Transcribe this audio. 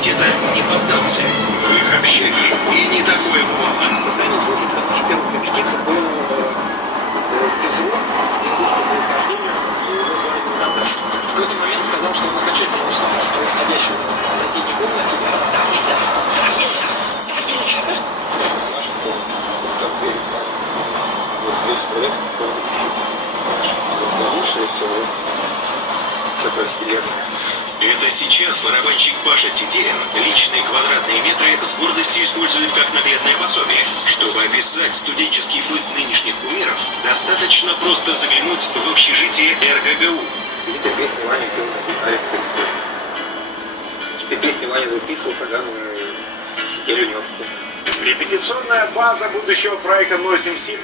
авторитета не поддался. В их общаге и не такое бывало. Постоянно слушать, как наша первая репетиция был физрук, искусство происхождения, его звали Александр. В какой-то момент сказал, что он окончательно устал от происходящего в соседней комнате. Там нельзя, там нельзя, там нельзя. Ваша комната. Как дверь. Вот весь проект какого-то действительно. Лучше все. Такая вселенная. Это сейчас барабанщик Паша Тетерин личные квадратные метры с гордостью использует как наглядное пособие. Чтобы описать студенческий быт нынешних кумиров, достаточно просто заглянуть в общежитие РГГУ. Какие-то песни Ваня пел на гитаре. Какие-то песни Ваня записывал, когда мы сидели у него в комнате. Репетиционная база будущего проекта Noise MC